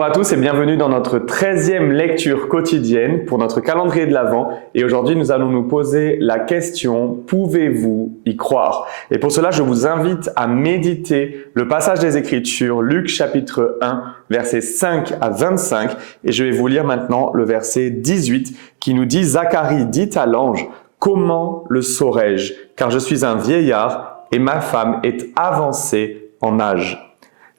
Bonjour à tous et bienvenue dans notre 13e lecture quotidienne pour notre calendrier de l'Avent. Et aujourd'hui, nous allons nous poser la question « Pouvez-vous y croire ?» Et pour cela, je vous invite à méditer le passage des Écritures, Luc chapitre 1, versets 5 à 25. Et je vais vous lire maintenant le verset 18 qui nous dit « Zacharie dit à l'ange, comment le saurais-je? Car je suis un vieillard et ma femme est avancée en âge. »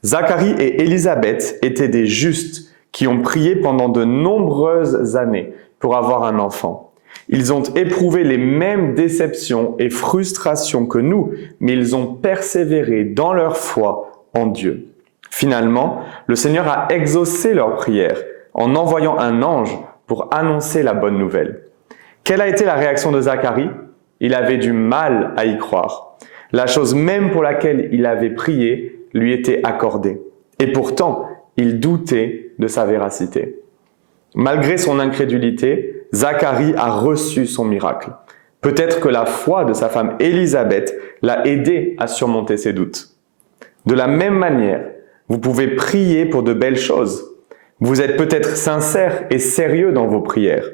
Zacharie et Élisabeth étaient des justes qui ont prié pendant de nombreuses années pour avoir un enfant. Ils ont éprouvé les mêmes déceptions et frustrations que nous, mais ils ont persévéré dans leur foi en Dieu. Finalement, le Seigneur a exaucé leurs prières en envoyant un ange pour annoncer la bonne nouvelle. Quelle a été la réaction de Zacharie? Il avait du mal à y croire. La chose même pour laquelle il avait prié lui était accordée. Et pourtant, il doutait de sa véracité. Malgré son incrédulité, Zacharie a reçu son miracle. Peut-être que la foi de sa femme Élisabeth l'a aidé à surmonter ses doutes. De la même manière, vous pouvez prier pour de belles choses. Vous êtes peut-être sincère et sérieux dans vos prières.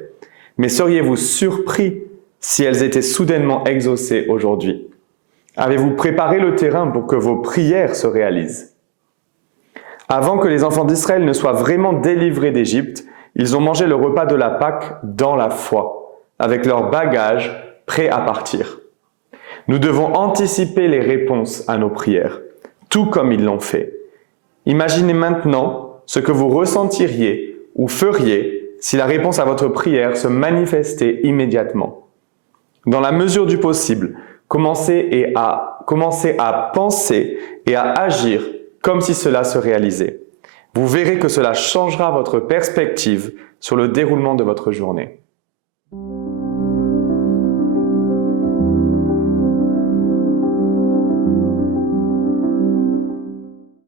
Mais seriez-vous surpris si elles étaient soudainement exaucées aujourd'hui? Avez-vous préparé le terrain pour que vos prières se réalisent? Avant que les enfants d'Israël ne soient vraiment délivrés d'Égypte, ils ont mangé le repas de la Pâque dans la foi, avec leurs bagages prêts à partir. Nous devons anticiper les réponses à nos prières, tout comme ils l'ont fait. Imaginez maintenant ce que vous ressentiriez ou feriez si la réponse à votre prière se manifestait immédiatement. Dans la mesure du possible, commencez à penser et à agir comme si cela se réalisait. Vous verrez que cela changera votre perspective sur le déroulement de votre journée.